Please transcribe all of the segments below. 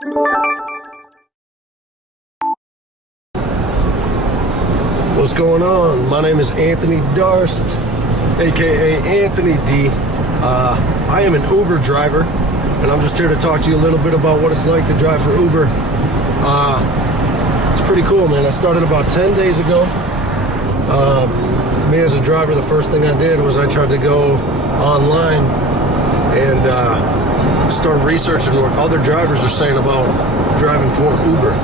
What's going on? My name is Anthony Darst, aka Anthony D. I am an Uber driver, and I'm just here to talk to you a little bit about what it's like to drive for Uber. It's pretty cool, man. I started about 10 days ago. Me as a driver, the first thing I did was I tried to go online and start researching what other drivers are saying about driving for Uber.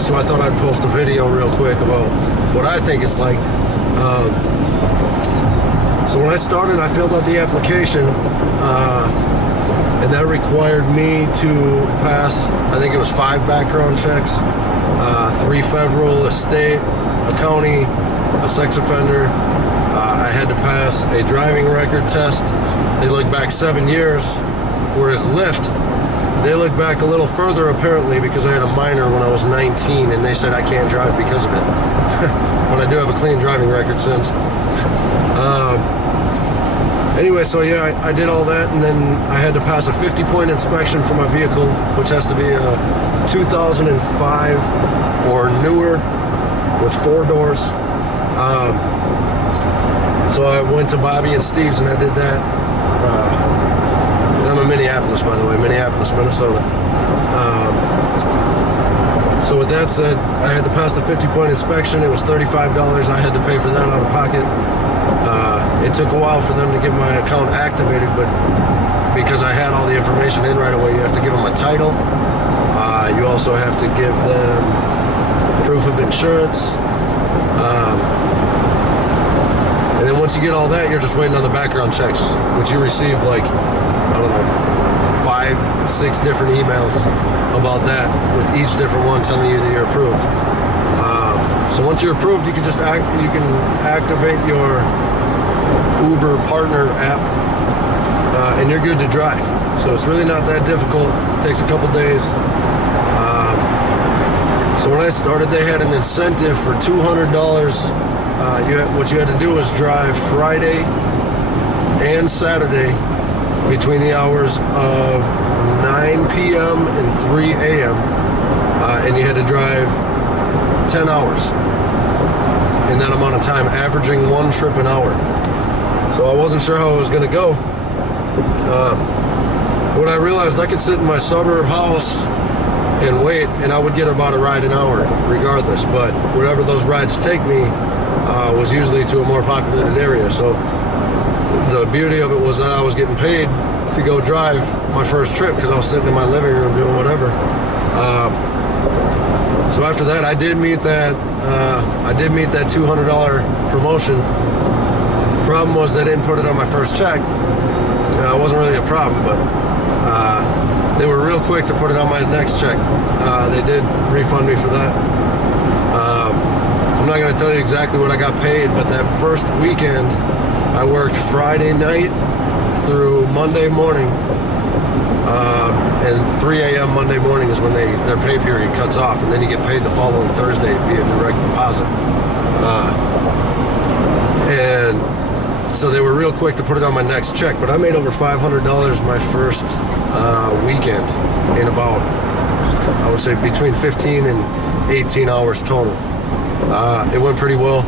So I thought I'd post a video real quick about what I think it's like. So when I started, I filled out the application, and that required me to pass, I think it was 5 background checks, 3 federal, a state, a county, a sex offender. I had to pass a driving record test. They look back 7 years, whereas Lyft, they look back a little further apparently, because I had a minor when I was 19 and they said I can't drive because of it. But I do have a clean driving record since. Anyway, so yeah, I did all that, and then I had to pass a 50-point inspection for my vehicle, which has to be a 2005 or newer with 4 doors. So I went to Bobby and Steve's and I did that. I'm in Minneapolis, by the way, Minneapolis, Minnesota. So with that said, I had to pass the 50-point inspection. It was $35. I had to pay for that out of pocket. It took a while for them to get my account activated, but because I had all the information in right away, you have to give them a title. You also have to give them proof of insurance. And then once you get all that, you're just waiting on the background checks, which you receive like, I don't know, 5, 6 different emails about that, with each different one telling you that you're approved. So once you're approved, you can just you can activate your Uber partner app, and you're good to drive. So it's really not that difficult. It takes a couple days. So when I started, they had an incentive for $200. What you had to do was drive Friday and Saturday between the hours of 9 p.m. and 3 a.m. And you had to drive 10 hours in that amount of time, averaging 1 trip an hour. So I wasn't sure how it was going to go. When I realized I could sit in my suburb house and wait, and I would get about a ride an hour regardless, but wherever those rides take me was usually to a more populated area. So the beauty of it was that I was getting paid to go drive my first trip, because I was sitting in my living room doing whatever. So after that, I did meet that $200 promotion. The problem was they didn't put it on my first check. It wasn't really a problem, but they were real quick to put it on my next check. They did refund me for that. I'm not going to tell you exactly what I got paid, but that first weekend, I worked Friday night through Monday morning, and 3 a.m. Monday morning is when their pay period cuts off, and then you get paid the following Thursday via direct deposit. And so they were real quick to put it on my next check, but I made over $500 my first weekend in about, I would say, between 15 and 18 hours total. It went pretty well.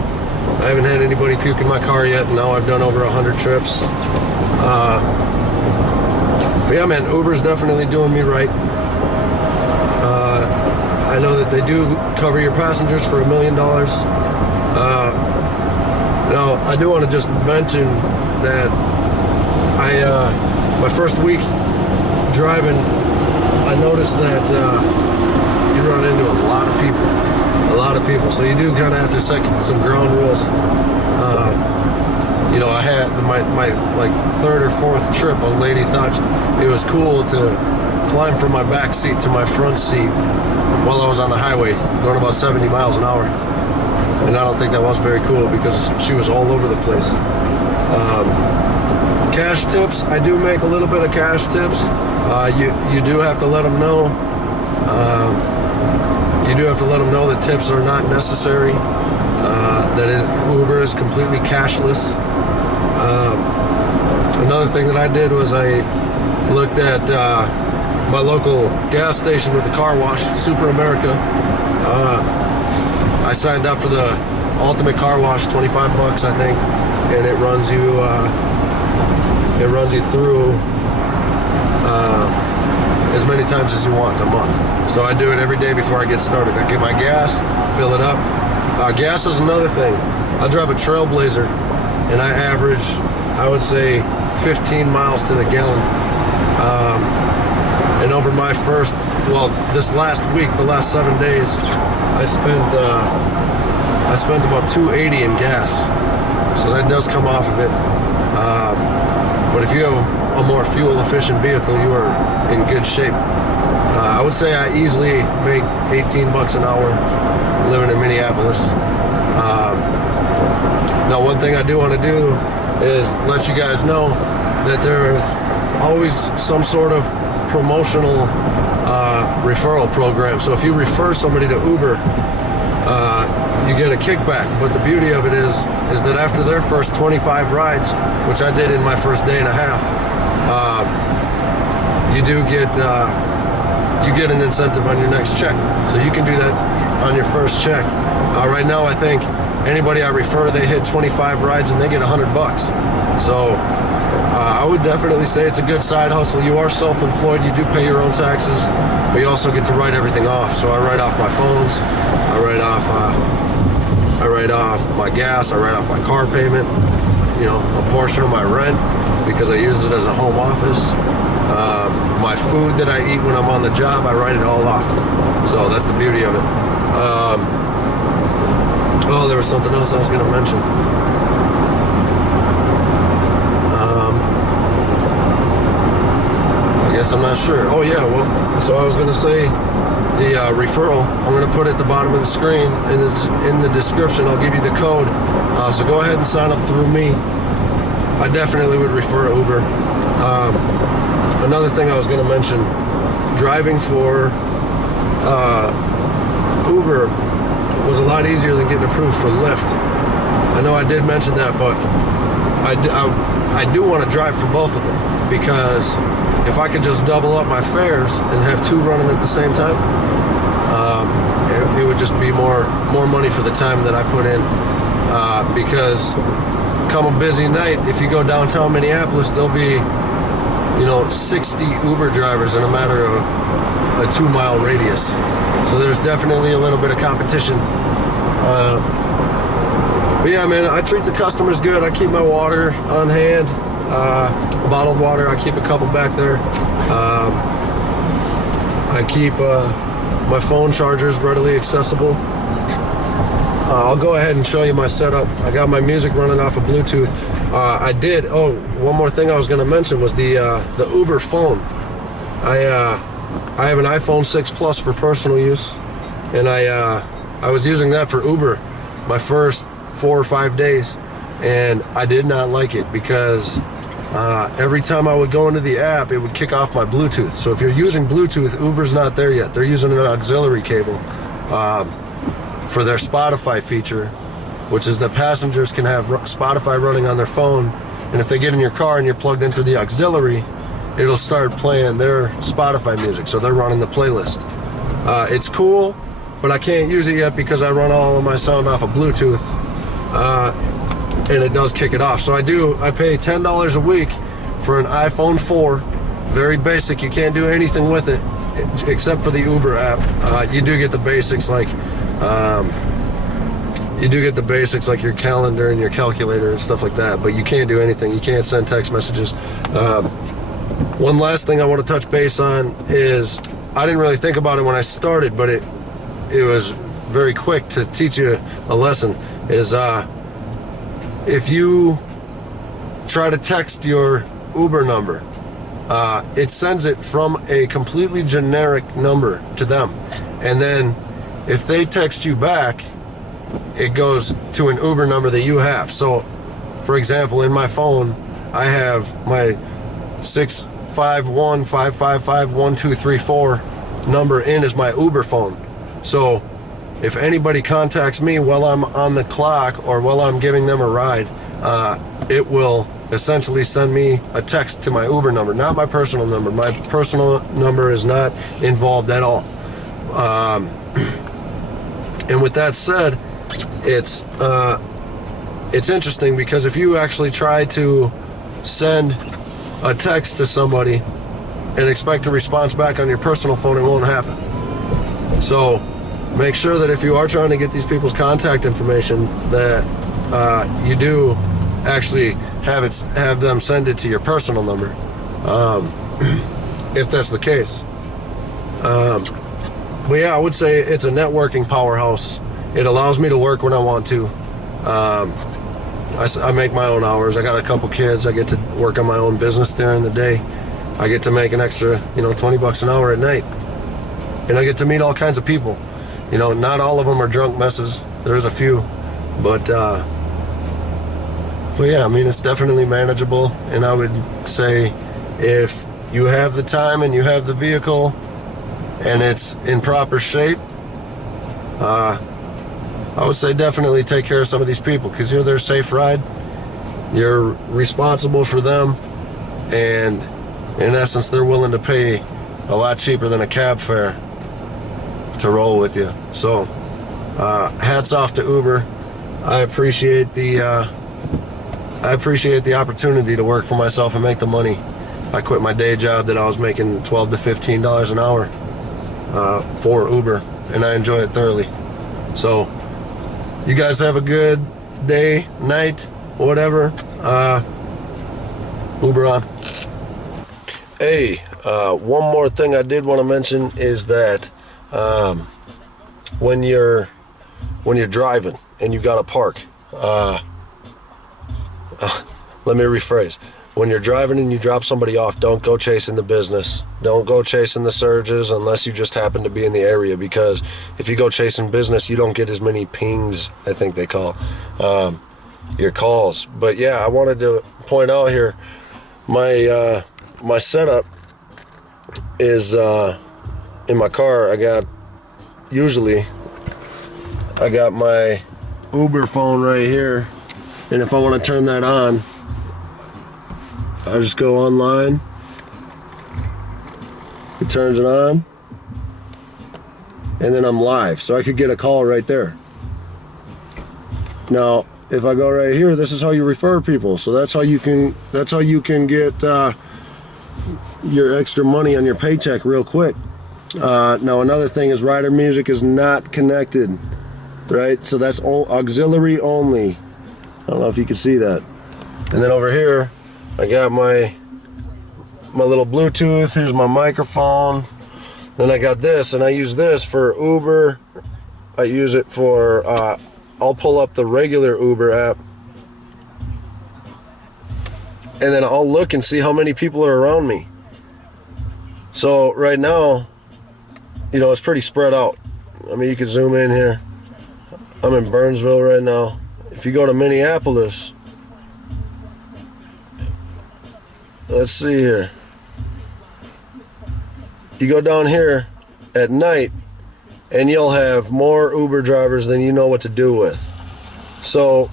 I haven't had anybody puke in my car yet, and now I've done over 100 trips. But yeah, man, Uber's definitely doing me right. I know that they do cover your passengers for $1 million. Now, I do want to just mention that my first week driving, I noticed that you run into a lot of people. So you do kind of have to set some ground rules. I had my like 3rd or 4th trip, a lady thought it was cool to climb from my back seat to my front seat while I was on the highway going about 70 miles an hour. And I don't think that was very cool, because she was all over the place. Cash tips, I do make a little bit of cash tips. You do have to let them know. You do have to let them know that tips are not necessary. That Uber is completely cashless. Another thing that I did was I looked at my local gas station with a car wash, Super America. I signed up for the ultimate car wash, $25 I think, and it runs you through as many times as you want a month. So I do it every day before I get started. I get my gas, fill it up. Gas is another thing. I drive a Trailblazer, and I average, I would say, 15 miles to the gallon. And over my this last week, the last 7 days, I spent about $2.80 in gas. So that does come off of it. But if you have a more fuel efficient vehicle, you are in good shape. I would say I easily make $18 an hour living in Minneapolis. Now, one thing I do want to do is let you guys know that there's always some sort of promotional referral program. So if you refer somebody to Uber, you get a kickback. But the beauty of it is that after their first 25 rides, which I did in my first day and a half, you get an incentive on your next check. So you can do that on your first check. Right now, I think anybody I refer, they hit 25 rides and they get $100. So I would definitely say it's a good side hustle. You are self-employed, you do pay your own taxes, but you also get to write everything off. So I write off my phones, I write off my gas, I write off my car payment, a portion of my rent because I use it as a home office. My food that I eat when I'm on the job, I write it all off. So that's the beauty of it. There was something else I was going to mention. I guess I'm not sure. Oh yeah, so I was going to say the referral, I'm going to put it at the bottom of the screen, and it's in the description. I'll give you the code. So go ahead and sign up through me. I definitely would refer Uber. Another thing I was going to mention, driving for Uber was a lot easier than getting approved for Lyft. I know I did mention that, but I do want to drive for both of them, because if I could just double up my fares and have two running at the same time, it would just be more money for the time that I put in. Because come a busy night, if you go downtown Minneapolis, there'll be 60 Uber drivers in a matter of a 2-mile radius. So there's definitely a little bit of competition. But yeah, man, I treat the customers good. I keep my water on hand, bottled water. I keep a couple back there. I keep my phone chargers readily accessible. I'll go ahead and show you my setup. I got my music running off of Bluetooth. One more thing I was going to mention was the Uber phone. I have an iPhone 6 Plus for personal use, and I was using that for Uber my first 4 or 5 days, and I did not like it because every time I would go into the app, it would kick off my Bluetooth. So if you're using Bluetooth, Uber's not there yet. They're using an auxiliary cable for their Spotify feature, which is that passengers can have Spotify running on their phone, and if they get in your car and you're plugged into the auxiliary, it'll start playing their Spotify music, so they're running the playlist. It's cool, but I can't use it yet because I run all of my sound off of Bluetooth, and it does kick it off. So I pay $10 a week for an iPhone 4, very basic. You can't do anything with it except for the Uber app. You do get the basics like your calendar and your calculator and stuff like that, but you can't do anything. You can't send text messages. One last thing I want to touch base on is, I didn't really think about it when I started, but it was very quick to teach you a lesson, is if you try to text your Uber number, it sends it from a completely generic number to them, and then if they text you back, it goes to an Uber number that you have. So, for example, in my phone, I have my 651-555-1234 number in as my Uber phone. So, if anybody contacts me while I'm on the clock or while I'm giving them a ride, it will essentially send me a text to my Uber number, not my personal number. My personal number is not involved at all. And with that said, it's interesting because if you actually try to send a text to somebody and expect a response back on your personal phone, it won't happen. So make sure that if you are trying to get these people's contact information, that you do actually have them send it to your personal number, if that's the case. But yeah, I would say it's a networking powerhouse. It allows me to work when I want to. I make my own hours. I got a couple kids. I get to work on my own business during the day. I get to make an extra, $20 an hour at night. And I get to meet all kinds of people. Not all of them are drunk messes. There's a few. But yeah, it's definitely manageable. And I would say if you have the time and you have the vehicle and it's in proper shape, I would say definitely take care of some of these people, because you're their safe ride. You're responsible for them, and in essence, they're willing to pay a lot cheaper than a cab fare to roll with you. So, hats off to Uber. I appreciate the opportunity to work for myself and make the money. I quit my day job that I was making $12 to $15 an hour for Uber, and I enjoy it thoroughly. So, you guys have a good day, night, whatever. Uber on. Hey, one more thing I did want to mention is that when you're driving and you got to park, let me rephrase. When you're driving and you drop somebody off, don't go chasing the business. Don't go chasing the surges unless you just happen to be in the area, because if you go chasing business, you don't get as many pings, I think they call, your calls. But yeah, I wanted to point out here, my setup is in my car. I got my Uber phone right here, and if I want to turn that on, I just go online, it turns it on, and then I'm live, so I could get a call right there. Now, if I go right here, this is how you refer people. So that's how you can get your extra money on your paycheck real quick. Now, another thing is rider music is not connected, right? So that's auxiliary only. I don't know if you can see that. And then over here, I got my little Bluetooth. Here's my microphone. Then I got this, and I use this for Uber. I use it for, I'll pull up the regular Uber app, and then I'll look and see how many people are around me. So right now, it's pretty spread out. You can zoom in here. I'm in Burnsville right now. If you go to Minneapolis, let's see here. You go down here at night, and you'll have more Uber drivers than you know what to do with. So,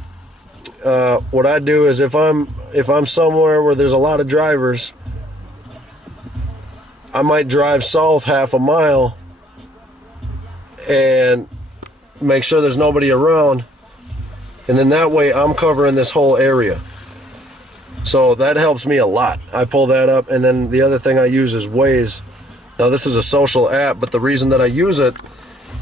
what I do is if I'm somewhere where there's a lot of drivers, I might drive south half a mile and make sure there's nobody around, and then that way I'm covering this whole area. So that helps me a lot. I pull that up, and then the other thing I use is Waze. Now, this is a social app, but the reason that I use it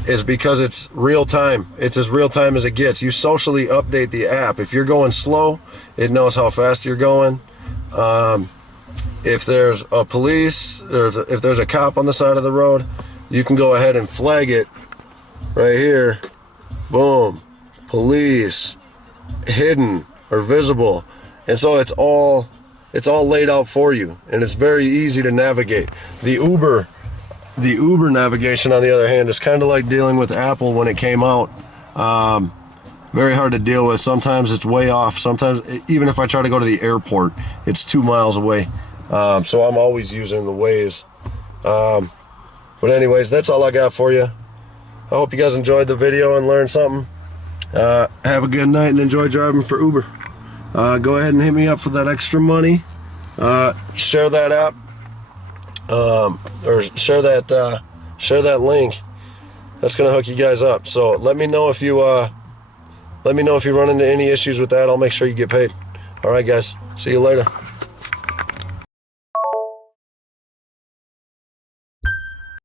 is because it's real time. It's as real time as it gets. You socially update the app. If you're going slow, it knows how fast you're going. If there's a police, or if there's a cop on the side of the road, you can go ahead and flag it right here. Boom. Police, hidden or visible. And so it's all laid out for you, and it's very easy to navigate. The Uber navigation, on the other hand, is kind of like dealing with Apple when it came out. Very hard to deal with. Sometimes it's way off. Sometimes, even if I try to go to the airport, it's 2 miles away. So I'm always using the Waze. But anyways, that's all I got for you. I hope you guys enjoyed the video and learned something. Have a good night and enjoy driving for Uber. go ahead and hit me up for that extra money. Share that app, or share that link. That's gonna hook you guys up. So let me know if you run into any issues with that. I'll make sure you get paid. All right, guys. See you later.